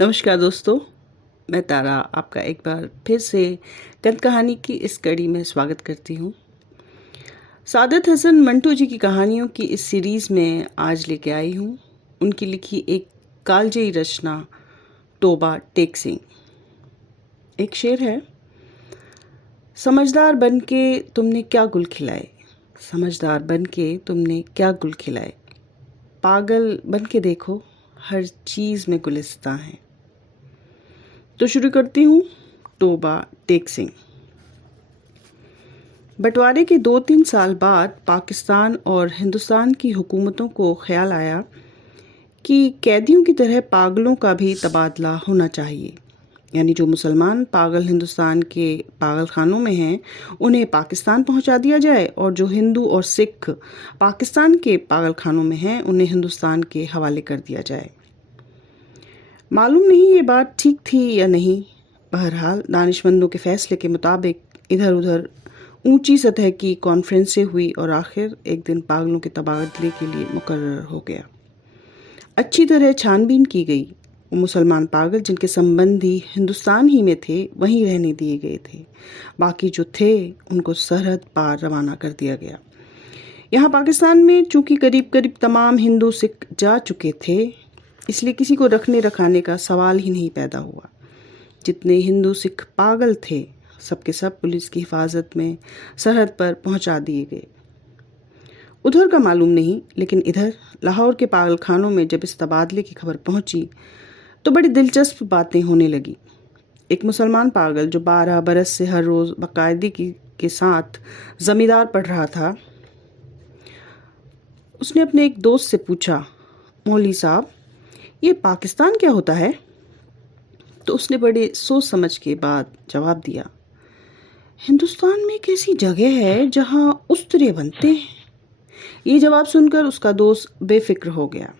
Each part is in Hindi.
नमस्कार दोस्तों, मैं तारा आपका एक बार फिर से कंद कहानी की इस कड़ी में स्वागत करती हूँ। सादत हसन मंटू जी की कहानियों की इस सीरीज़ में आज लेके आई हूँ उनकी लिखी एक कालजयी रचना तोबा टेक सिंह। एक शेर है, समझदार बन के तुमने क्या गुल खिलाए, समझदार बन के तुमने क्या गुल खिलाए, पागल बन के देखो हर चीज़ में गुलिस्तां है। तो शुरू करती हूँ तोबा टेक सिंह। बंटवारे के 2-3 साल बाद पाकिस्तान और हिंदुस्तान की हुकूमतों को ख्याल आया कि कैदियों की तरह पागलों का भी तबादला होना चाहिए। यानी जो मुसलमान पागल हिंदुस्तान के पागल खानों में हैं उन्हें पाकिस्तान पहुंचा दिया जाए और जो हिंदू और सिख पाकिस्तान के पागल खानों में हैं उन्हें हिंदुस्तान के हवाले कर दिया जाए। मालूम नहीं ये बात ठीक थी या नहीं, बहरहाल दानिशमंदों के फैसले के मुताबिक इधर उधर ऊंची सतह की कॉन्फ्रेंसें हुई और आखिर एक दिन पागलों के तबादले के लिए मुकर्रर हो गया। अच्छी तरह छानबीन की गई। वो मुसलमान पागल जिनके संबंधी हिंदुस्तान ही में थे वहीं रहने दिए गए थे। बाकी जो थे उनको सरहद पार रवाना कर दिया गया। यहाँ पाकिस्तान में चूंकि करीब करीब तमाम हिंदू सिख जा चुके थे, इसलिए किसी को रखने रखाने का सवाल ही नहीं पैदा हुआ। जितने हिंदू सिख पागल थे सबके सब पुलिस की हिफाजत में सरहद पर पहुंचा दिए गए। उधर का मालूम नहीं, लेकिन इधर लाहौर के पागल खानों में जब इस तबादले की खबर पहुंची तो बड़ी दिलचस्प बातें होने लगी। एक मुसलमान पागल जो 12 बरस से हर रोज़ बाकायदगी के साथ ज़मींदार पढ़ रहा था, उसने अपने एक दोस्त से पूछा, मौलवी साहब ये पाकिस्तान क्या होता है? तो उसने बड़े सोच समझ के बाद जवाब दिया, हिंदुस्तान में एक ऐसी जगह है जहां उस्तरे बनते हैं। ये जवाब सुनकर उसका दोस्त बेफिक्र हो गया।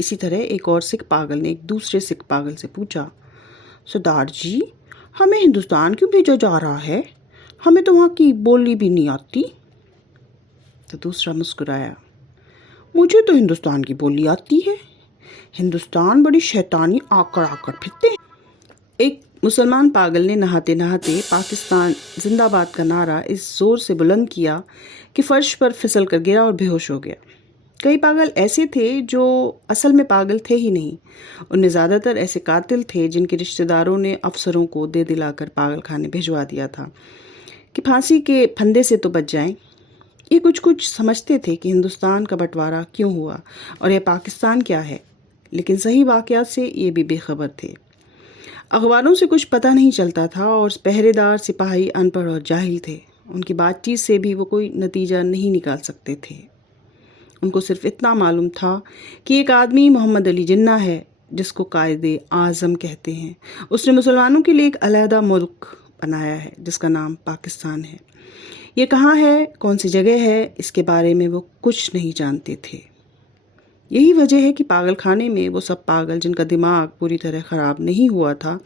इसी तरह एक और सिख पागल ने एक दूसरे सिख पागल से पूछा, सरदार जी हमें हिंदुस्तान क्यों भेजा जा रहा है? हमें तो वहाँ की बोली भी नहीं आती। तो दूसरा मुस्कुराया, मुझे तो हिंदुस्तान की बोली आती है। हिंदुस्तान बड़ी शैतानी आकर आकर फिरते हैं। एक मुसलमान पागल ने नहाते नहाते पाकिस्तान जिंदाबाद का नारा इस जोर से बुलंद किया कि फर्श पर फिसल कर गिरा और बेहोश हो गया। कई पागल ऐसे थे जो असल में पागल थे ही नहीं। उनमें ज़्यादातर ऐसे कातिल थे जिनके रिश्तेदारों ने अफसरों को दे दिलाकर पागल खाने भिजवा दिया था कि फांसी के फंदे से तो बच जाएं। ये कुछ कुछ समझते थे कि हिंदुस्तान का बंटवारा क्यों हुआ और यह पाकिस्तान क्या है, लेकिन सही वाक़यात से ये भी बेखबर थे। अखबारों से कुछ पता नहीं चलता था और पहरेदार सिपाही अनपढ़ और जाहिल थे। उनकी बातचीत से भी वो कोई नतीजा नहीं निकाल सकते थे। उनको सिर्फ इतना मालूम था कि एक आदमी मोहम्मद अली जिन्ना है जिसको कायदे आज़म कहते हैं। उसने मुसलमानों के लिए एक अलहदा मुल्क बनाया है जिसका नाम पाकिस्तान है। ये कहाँ है, कौन सी जगह है, इसके बारे में वो कुछ नहीं जानते थे। यही वजह है कि पागल खाने में वो सब पागल जिनका दिमाग पूरी तरह ख़राब नहीं हुआ था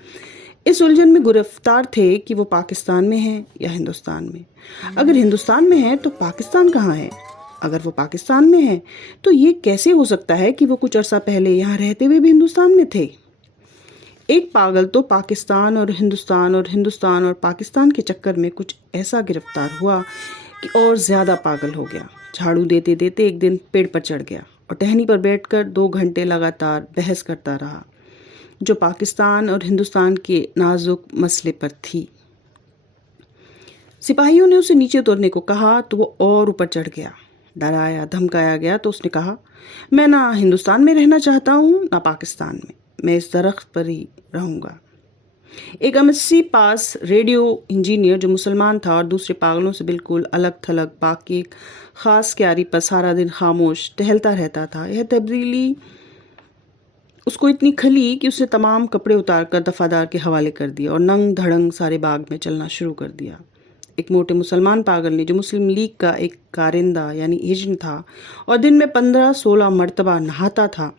इस उलझन में गिरफ्तार थे कि वो पाकिस्तान में हैं या हिंदुस्तान में। अगर हिंदुस्तान में है तो पाकिस्तान कहाँ है? अगर वो पाकिस्तान में है तो ये कैसे हो सकता है कि वो कुछ अर्सा पहले यहाँ रहते हुए भी हिंदुस्तान में थे? एक पागल तो पाकिस्तान और हिंदुस्तान और पाकिस्तान के चक्कर में कुछ ऐसा गिरफ्तार हुआ कि और ज़्यादा पागल हो गया। झाड़ू देते देते एक दिन पेड़ पर चढ़ गया और टहनी पर बैठकर 2 घंटे लगातार बहस करता रहा जो पाकिस्तान और हिंदुस्तान के नाजुक मसले पर थी। सिपाहियों ने उसे नीचे उतरने को कहा तो वो और ऊपर चढ़ गया। डराया धमकाया गया तो उसने कहा, मैं ना हिंदुस्तान में रहना चाहता हूँ ना पाकिस्तान में, मैं इस दरख्त पर ही रहूँगा। एक एमएससी पास रेडियो इंजीनियर जो मुसलमान था और दूसरे पागलों से बिल्कुल अलग थलग बाकी एक ख़ास क्यारी पर सारा दिन खामोश टहलता रहता था। यह तब्दीली उसको इतनी खली कि उसने तमाम कपड़े उतारकर दफादार के हवाले कर दिया और नंग धड़ंग सारे बाग में चलना शुरू कर दिया। एक मोटे मुसलमान पागल ने जो मुस्लिम लीग का एक कारिंदा यानी एजेंट था और दिन में 15-16 मरतबा नहाता था,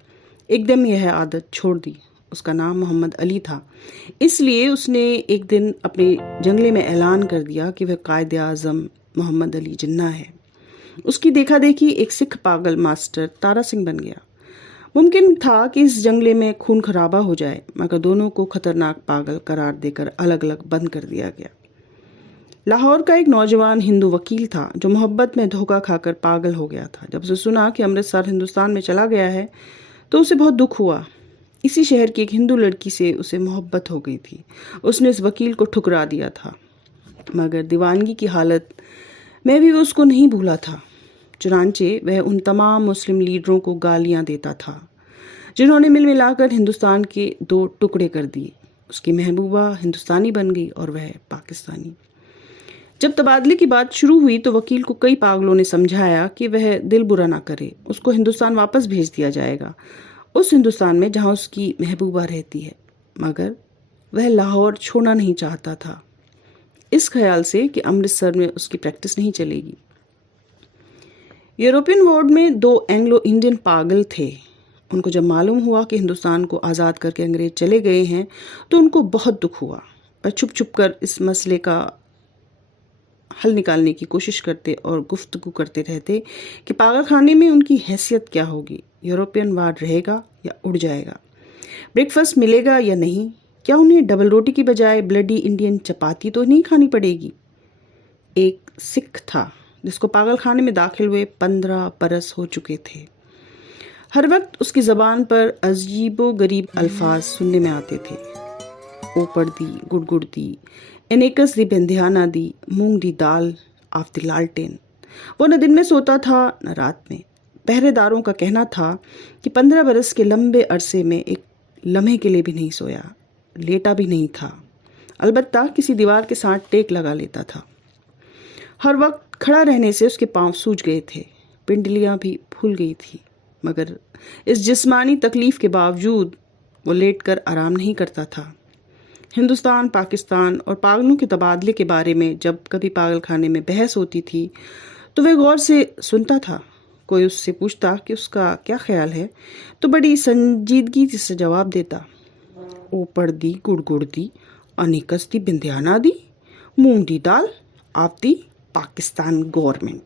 एकदम यह आदत छोड़ दी। उसका नाम मोहम्मद अली था, इसलिए उसने एक दिन अपने जंगले में ऐलान कर दिया कि वह कायदे आज़म मोहम्मद अली जिन्ना है। उसकी देखा देखी एक सिख पागल मास्टर तारा सिंह बन गया। मुमकिन था कि इस जंगले में खून खराबा हो जाए, मगर दोनों को खतरनाक पागल करार देकर अलग अलग बंद कर दिया गया। लाहौर का एक नौजवान हिंदू वकील था जो मोहब्बत में धोखा खाकर पागल हो गया था। जब उसे सुना कि अमृतसर हिंदुस्तान में चला गया है तो उसे बहुत दुख हुआ। इसी शहर की एक हिंदू लड़की से उसे मोहब्बत हो गई थी। उसने इस वकील को ठुकरा दिया था, मगर दीवानगी की हालत में भी वो उसको नहीं भूला था। चुनांचे वह उन तमाम मुस्लिम लीडरों को गालियां देता था जिन्होंने मिल मिलाकर हिंदुस्तान के दो टुकड़े कर दिए। उसकी महबूबा हिंदुस्तानी बन गई और वह पाकिस्तानी। जब तबादले की बात शुरू हुई तो वकील को कई पागलों ने समझाया कि वह दिल बुरा ना करे, उसको हिंदुस्तान वापस भेज दिया जाएगा, उस हिंदुस्तान में जहां उसकी महबूबा रहती है। मगर वह लाहौर छोड़ना नहीं चाहता था, इस ख्याल से कि अमृतसर में उसकी प्रैक्टिस नहीं चलेगी। यूरोपियन वार्ड में दो एंग्लो इंडियन पागल थे। उनको जब मालूम हुआ कि हिंदुस्तान को आज़ाद करके अंग्रेज चले गए हैं तो उनको बहुत दुख हुआ। वह छुप छुप कर इस मसले का हल निकालने की कोशिश करते और गुफ्तगू करते रहते कि पागल खाने में उनकी हैसियत क्या होगी, यूरोपियन वार्ड रहेगा या उड़ जाएगा, ब्रेकफास्ट मिलेगा या नहीं, क्या उन्हें डबल रोटी की बजाय ब्लडी इंडियन चपाती तो नहीं खानी पड़ेगी। एक सिख था जिसको पागल खाने में दाखिल हुए 15 बरस हो चुके थे। हर वक्त उसकी ज़बान पर अजीबो गरीब अल्फाज सुनने में आते थे। ओपड़ दी, गुड़गुड़ दी, एनेकस दी बेंधियाना दी, मूंग दी दाल, आफ दी लालटेन। वो न दिन में सोता था न रात में। पहरेदारों का कहना था कि 15 बरस के लंबे अरसे में एक लम्हे के लिए भी नहीं सोया, लेटा भी नहीं था। अलबत्ता किसी दीवार के साथ टेक लगा लेता था। हर वक्त खड़ा रहने से उसके पांव सूज गए थे, पिंडलियां भी फूल गई थी, मगर इस जिस्मानी तकलीफ के बावजूद वो लेटकर आराम नहीं करता था। हिंदुस्तान, पाकिस्तान और पागलों के तबादले के बारे में जब कभी पागल खाने में बहस होती थी तो वह गौर से सुनता था। कोई उससे पूछता कि उसका क्या ख्याल है तो बड़ी संजीदगी से जवाब देता, ओपड़ दी, गुड़गुड़ दी, अनिकस दी, बिंदियाना दी, मूंग दी दाल, आप दी पाकिस्तान गवर्नमेंट।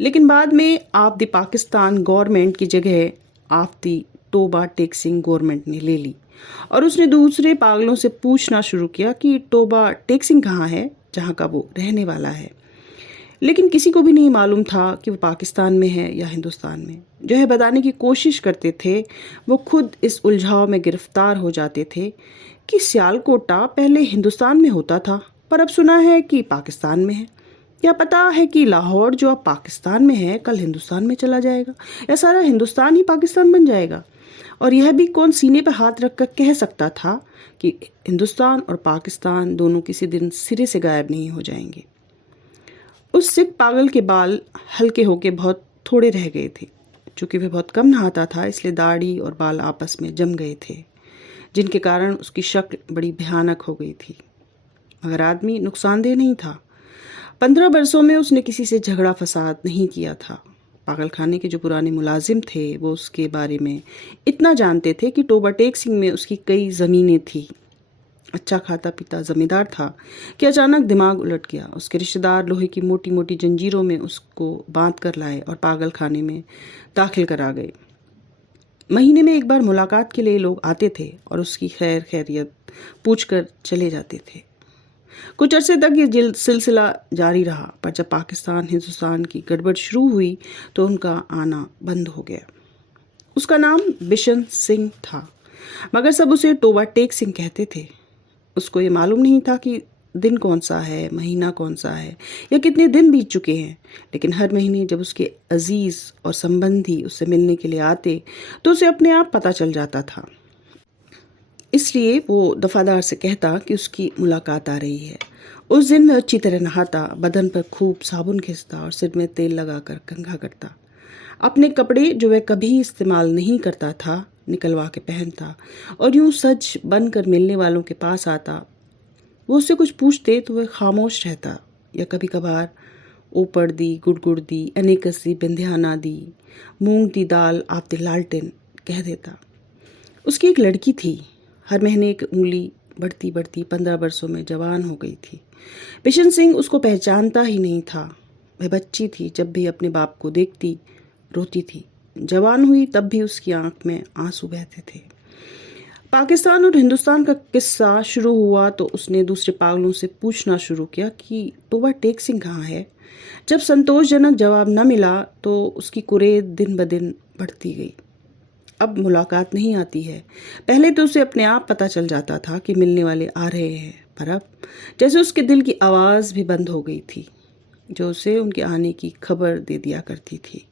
लेकिन बाद में आप दी पाकिस्तान गवर्नमेंट की जगह आप दी टोबा टेक सिंह गवर्नमेंट ने ले ली और उसने दूसरे पागलों से पूछना शुरू किया कि टोबा टेक सिंह कहाँ है, जहाँ का वो रहने वाला है। लेकिन किसी को भी नहीं मालूम था कि वो पाकिस्तान में है या हिंदुस्तान में। जो है बताने की कोशिश करते थे वो खुद इस उलझाव में गिरफ्तार हो जाते थे कि सियालकोटा पहले हिंदुस्तान में होता था पर अब सुना है कि पाकिस्तान में है, या पता है कि लाहौर जो अब पाकिस्तान में है कल हिंदुस्तान में चला जाएगा, या सारा हिंदुस्तान ही पाकिस्तान बन जाएगा। और यह भी कौन सीने पर हाथ रखकर कह सकता था कि हिंदुस्तान और पाकिस्तान दोनों किसी दिन सिरे से गायब नहीं हो जाएंगे। उस सिख पागल के बाल हल्के होके बहुत थोड़े रह गए थे। चूंकि वह बहुत कम नहाता था इसलिए दाढ़ी और बाल आपस में जम गए थे, जिनके कारण उसकी शक्ल बड़ी भयानक हो गई थी। मगर आदमी नुकसानदेह नहीं था। 15 बरसों में उसने किसी से झगड़ा फसाद नहीं किया था। पागल खाने के जो पुराने मुलाजिम थे वो उसके बारे में इतना जानते थे कि टोबा टेक सिंह में उसकी कई ज़मीनें थी। अच्छा खाता पीता जमींदार था कि अचानक दिमाग उलट गया। उसके रिश्तेदार लोहे की मोटी मोटी जंजीरों में उसको बांध कर लाए और पागल खाने में दाखिल करा गए। महीने में एक बार मुलाकात के लिए लोग आते थे और उसकी खैर खैरियत पूछकर चले जाते थे। कुछ अरसे तक ये सिलसिला जारी रहा, पर जब पाकिस्तान हिंदुस्तान की गड़बड़ शुरू हुई तो उनका आना बंद हो गया। उसका नाम बिशन सिंह था, मगर सब उसे टोबा टेक सिंह कहते थे। उसको ये मालूम नहीं था कि दिन कौन सा है, महीना कौन सा है, या कितने दिन बीत चुके हैं। लेकिन हर महीने जब उसके अजीज और संबंधी उससे मिलने के लिए आते तो उसे अपने आप पता चल जाता था। इसलिए वो दफादार से कहता कि उसकी मुलाकात आ रही है। उस दिन वह अच्छी तरह नहाता, बदन पर खूब साबुन घिसता और सिर में तेल लगाकर कंघा करता। अपने कपड़े जो वह कभी इस्तेमाल नहीं करता था निकलवा के पहनता और यूं सज बनकर मिलने वालों के पास आता। वो उससे कुछ पूछते तो वह खामोश रहता, या कभी कभार ओपड़ दी, गुड़गुड़ दी, अनेकस दी, बिंधियाना दी, मूंग दी दाल, आप दी लालटेन कह देता। उसकी एक लड़की थी, हर महीने एक उंगली बढ़ती बढ़ती 15 बरसों में जवान हो गई थी। बिशन सिंह उसको पहचानता ही नहीं था। वह बच्ची थी, जब भी अपने बाप को देखती रोती थी। जवान हुई तब भी उसकी आंख में आंसू बहते थे। पाकिस्तान और हिंदुस्तान का किस्सा शुरू हुआ तो उसने दूसरे पागलों से पूछना शुरू किया कि तोबा टेक सिंह कहाँ है। जब संतोषजनक जवाब न मिला तो उसकी कुरेद दिन ब दिन बढ़ती गई। अब मुलाकात नहीं आती है। पहले तो उसे अपने आप पता चल जाता था कि मिलने वाले आ रहे हैं, पर अब जैसे उसके दिल की आवाज़ भी बंद हो गई थी जो उसे उनके आने की खबर दे दिया करती थी।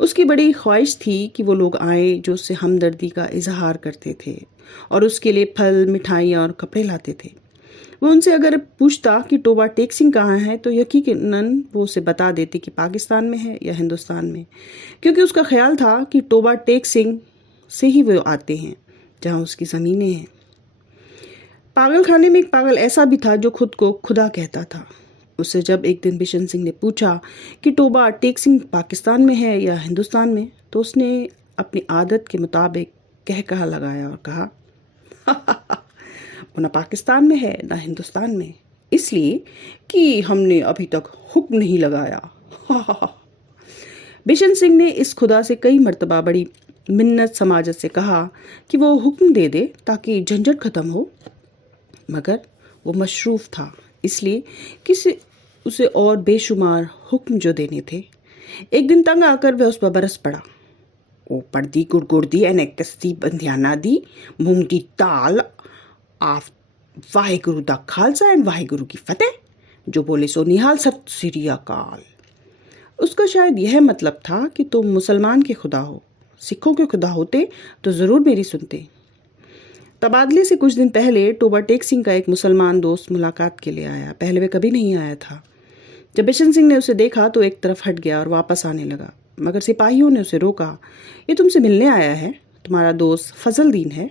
उसकी बड़ी ख्वाहिश थी कि वो लोग आए जो उससे हमदर्दी का इजहार करते थे और उसके लिए फल, मिठाइयाँ और कपड़े लाते थे। वो उनसे अगर पूछता कि तोबा टेक सिंह कहाँ है तो यकीनन वो उसे बता देती कि पाकिस्तान में है या हिंदुस्तान में, क्योंकि उसका ख्याल था कि तोबा टेक सिंह से ही वो आते हैं जहाँ उसकी ज़मीनें हैं। पागल खाने में एक पागल ऐसा भी था जो खुद को खुदा कहता था। उससे जब एक दिन बिशन सिंह ने पूछा कि तोबा टेक सिंह पाकिस्तान में है या हिंदुस्तान में, तो उसने अपनी आदत के मुताबिक कहा लगाया और कहा वो ना पाकिस्तान में है ना हिंदुस्तान में, इसलिए कि हमने अभी तक हुक्म नहीं लगाया। बिशन सिंह ने इस खुदा से कई मर्तबा बड़ी मिन्नत समाजत से कहा कि वो हुक्म दे दे ताकि झंझट ख़त्म हो, मगर वो मशरूफ़ था, इसलिए किसी उसे और बेशुमार हुक्म जो देने थे। एक दिन तंग आकर वह उस पर बरस पड़ा। ओ पड़दी गुड़गुड़दी एने कस्ती बंध्याना दी मूंग दी दाल आप वाहिगुरु दा खालसा एंड वाहिगुरु की फतेह, जो बोले सो निहाल सत श्री अकाल। उसका शायद यह मतलब था कि तुम मुसलमान के खुदा हो, सिखों के खुदा होते तो ज़रूर मेरी सुनते। तबादले से कुछ दिन पहले तोबा टेक सिंह का एक मुसलमान दोस्त मुलाकात के लिए आया। पहले वह कभी नहीं आया था। जब बिशन सिंह ने उसे देखा तो एक तरफ हट गया और वापस आने लगा, मगर सिपाहियों ने उसे रोका। ये तुमसे मिलने आया है, तुम्हारा दोस्त फजलदीन है।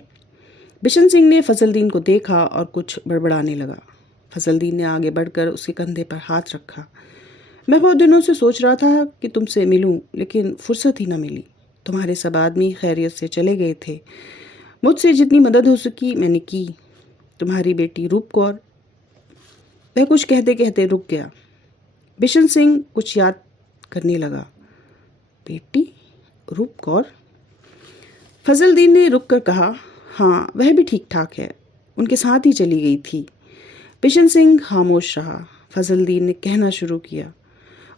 बिशन सिंह ने फजलदीन को देखा और कुछ बड़बड़ाने लगा। फजलदीन ने आगे बढ़कर उसके कंधे पर हाथ रखा। मैं बहुत दिनों से सोच रहा था कि तुमसे मिलूं, लेकिन फुर्सत ही न मिली। तुम्हारे सब आदमी खैरियत से चले गए थे। मुझसे जितनी मदद हो सकी मैंने की। तुम्हारी बेटी रूप कौर। वह कुछ कहते कहते रुक गया। बिशन सिंह कुछ याद करने लगा। बेटी रूप कौर? फजलदीन ने रुक कर कहा, हाँ वह भी ठीक ठाक है, उनके साथ ही चली गई थी। बिशन सिंह खामोश रहा। फजलदीन ने कहना शुरू किया,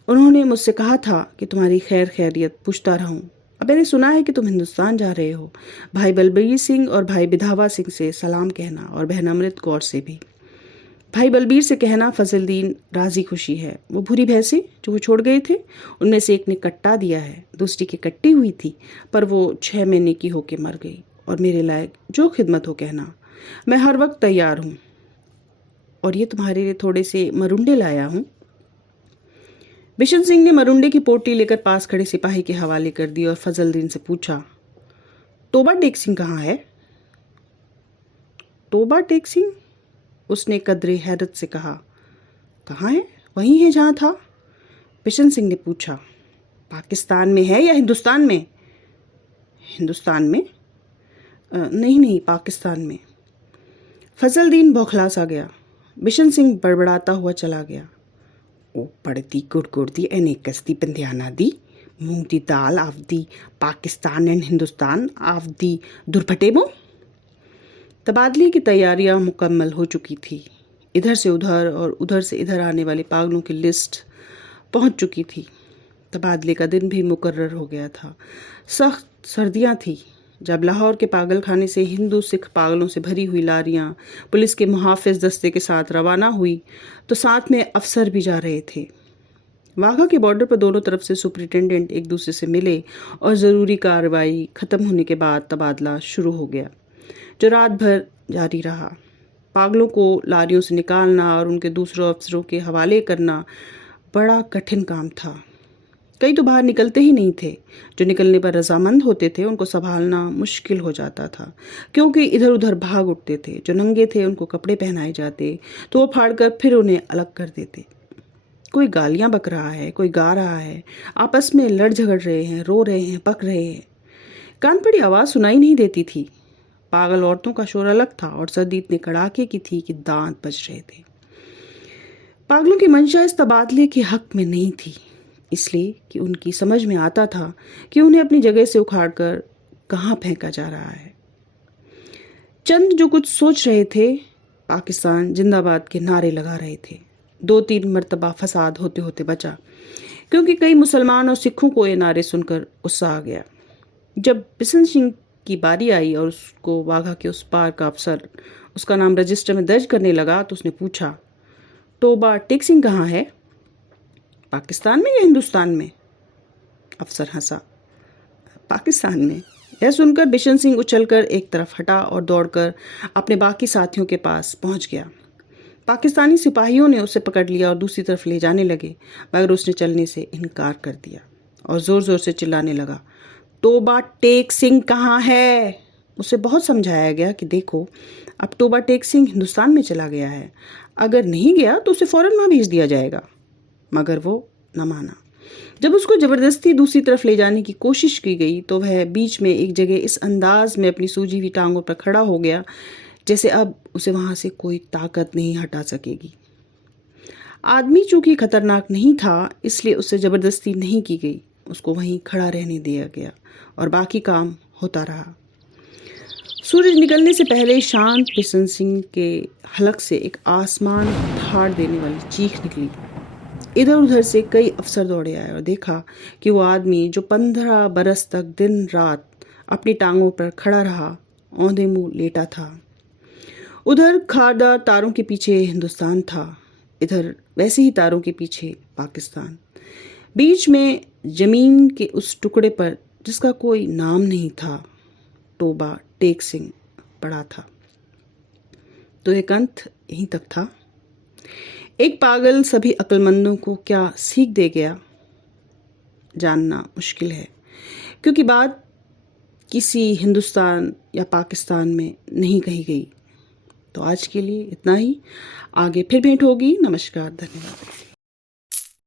उन्होंने मुझसे कहा था कि तुम्हारी खैर खैरियत पूछता रहूं। अब मैंने सुना है कि तुम हिंदुस्तान जा रहे हो। भाई बलबीर सिंह और भाई बिधावा सिंह से सलाम कहना और बहन अमृत कौर से भी। भाई बलबीर से कहना फजलदीन राजी खुशी है। वो भूरी भैंसें जो वो छोड़ गए थे उनमें से एक ने कट्टा दिया है, दूसरी की कट्टी हुई थी, पर वो 6 महीने की होके मर गई। और मेरे लायक जो खिदमत हो कहना, मैं हर वक्त तैयार हूँ। और ये तुम्हारे लिए थोड़े से मरुंडे लाया हूँ। बिशन सिंह ने मरुंडे की पोटली लेकर पास खड़े सिपाही के हवाले कर दी और फजलदीन से पूछा, तोबा टेक सिंह कहाँ है? तोबा टेक सिंह? उसने कदरे हैरत से कहा, कहाँ है? वहीं है जहाँ था। बिशन सिंह ने पूछा, पाकिस्तान में है या हिंदुस्तान में? हिंदुस्तान में? नहीं पाकिस्तान में। फजलदीन बौखला सा गया। बिशन सिंह बड़बड़ाता हुआ चला गया। ओ पड़ती गुड़गुड़ती एने कस्ती बंध्याना दी मूंग दी दाल आवदी पाकिस्तान एंड हिंदुस्तान आवदी दुर्भटेमो। तबादले की तैयारियां मुकम्मल हो चुकी थी। इधर से उधर और उधर से इधर आने वाले पागलों की लिस्ट पहुंच चुकी थी। तबादले का दिन भी मुकर्रर हो गया था। सख्त सर्दियां थी। जब लाहौर के पागल खाने से हिंदू सिख पागलों से भरी हुई लारियां पुलिस के मुहाफिज दस्ते के साथ रवाना हुई तो साथ में अफसर भी जा रहे थे। वाघा के बॉर्डर पर दोनों तरफ से सुपरिटेंडेंट एक दूसरे से मिले और ज़रूरी कार्रवाई ख़त्म होने के बाद तबादला शुरू हो गया, जो रात भर जारी रहा। पागलों को लारियों से निकालना और उनके दूसरों अफसरों के हवाले करना बड़ा कठिन काम था। कई तो बाहर निकलते ही नहीं थे। जो निकलने पर रजामंद होते थे उनको संभालना मुश्किल हो जाता था, क्योंकि इधर उधर भाग उठते थे। जो नंगे थे उनको कपड़े पहनाए जाते तो वो फाड़कर फिर उन्हें अलग कर देते। कोई गालियां बक रहा है, कोई गा रहा है, आपस में लड़ झगड़ रहे हैं, रो रहे हैं, पक रहे हैं। कान पड़ी आवाज़ सुनाई नहीं देती थी। पागल औरतों का शोर अलग था और सर्दी इतने कड़ाके की थी कि दांत बज रहे थे। पागलों की मंशा इस तबादले के हक में नहीं थी। इसलिए कि उनकी समझ में आता था कि उन्हें अपनी जगह से उखाड़कर कहाँ फेंका जा रहा है। चंद जो कुछ सोच रहे थे, पाकिस्तान जिंदाबाद के नारे लगा रहे थे। 2-3 मरतबा फसाद होते होते बचा, क्योंकि कई मुसलमान और सिखों को ये नारे सुनकर गुस्सा आ गया। जब बिशन सिंह की बारी आई और उसको वाघा के उस पार का अफसर उसका नाम रजिस्टर में दर्ज करने लगा, तो उसने पूछा, तोबा टेक सिंह कहाँ है? पाकिस्तान में या हिंदुस्तान में? अफसर हंसा। पाकिस्तान में। यह सुनकर बिशन सिंह उछलकर एक तरफ हटा और दौड़कर अपने बाकी साथियों के पास पहुंच गया। पाकिस्तानी सिपाहियों ने उसे पकड़ लिया और दूसरी तरफ ले जाने लगे, मगर उसने चलने से इनकार कर दिया और ज़ोर ज़ोर से चिल्लाने लगा, तोबा टेक सिंह कहाँ है? उसे बहुत समझाया गया कि देखो, अब तोबा टेक सिंह हिंदुस्तान में चला गया है, अगर नहीं गया तो उसे फ़ौरन वहाँ भेज दिया जाएगा, मगर वो न माना। जब उसको ज़बरदस्ती दूसरी तरफ ले जाने की कोशिश की गई तो वह बीच में एक जगह इस अंदाज में अपनी सूजी हुई टांगों पर खड़ा हो गया जैसे अब उसे वहाँ से कोई ताकत नहीं हटा सकेगी। आदमी चूंकि खतरनाक नहीं था, इसलिए उससे ज़बरदस्ती नहीं की गई, उसको वहीं खड़ा रहने दिया गया और बाकी काम होता रहा। सूरज निकलने से पहले शांत बिशन सिंह के हलक से एक आसमान फाड़ देने वाली चीख निकली। इधर उधर से कई अफसर दौड़े आए और देखा कि वो आदमी जो 15 बरस तक दिन रात अपनी टांगों पर खड़ा रहा, औंधे मुंह लेटा था। उधर खारदार तारों के पीछे हिंदुस्तान था, इधर वैसे ही तारों के पीछे पाकिस्तान। बीच में जमीन के उस टुकड़े पर जिसका कोई नाम नहीं था, तोबा टेक सिंह पड़ा था। तो एक अंत यहीं तक था। एक पागल सभी अक्लमंदों को क्या सीख दे गया, जानना मुश्किल है, क्योंकि बात किसी हिंदुस्तान या पाकिस्तान में नहीं कही गई। तो आज के लिए इतना ही, आगे फिर भेंट होगी। नमस्कार, धन्यवाद।